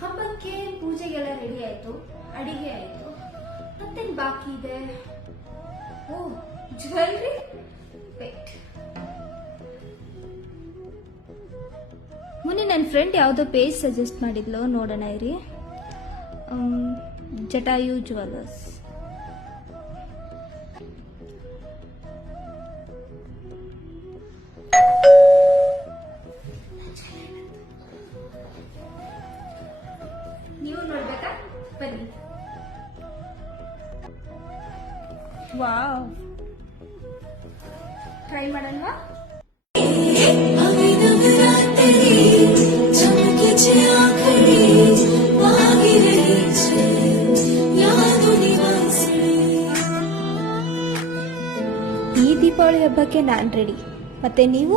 ಹಬ್ಬಕ್ಕೆ ಪೂಜೆಗೆಲ್ಲ ರೆಡಿ ಆಯ್ತು, ಅಡಿಗೆ ಆಯ್ತು, ಮತ್ತೇನ್ ಬಾಕಿ ಇದೆ? ಓ, ಜ್ಯುವೆಲ್ರಿ. ವೇಟ್, ಮೊನ್ನೆ ನನ್ನ ಫ್ರೆಂಡ್ ಯಾವುದೋ ಪೇಜ್ ಸಜೆಸ್ಟ್ ಮಾಡಿದ್ಲು, ನೋಡೋಣ ಇರಿ. ಜಟಾಯು ಜ್ಯುವೆಲ್ಲರ್ಸ್. ನೀವು ನೋಡ್ಬೇಕಾ? ಬನ್ನಿ. ವಾವ್, ಟ್ರೈ ಮಾಡೋಣವಾ? ಈ ದೀಪಾವಳಿ ಹಬ್ಬಕ್ಕೆ ನಾನು ರೆಡಿ, ಮತ್ತೆ ನೀವು?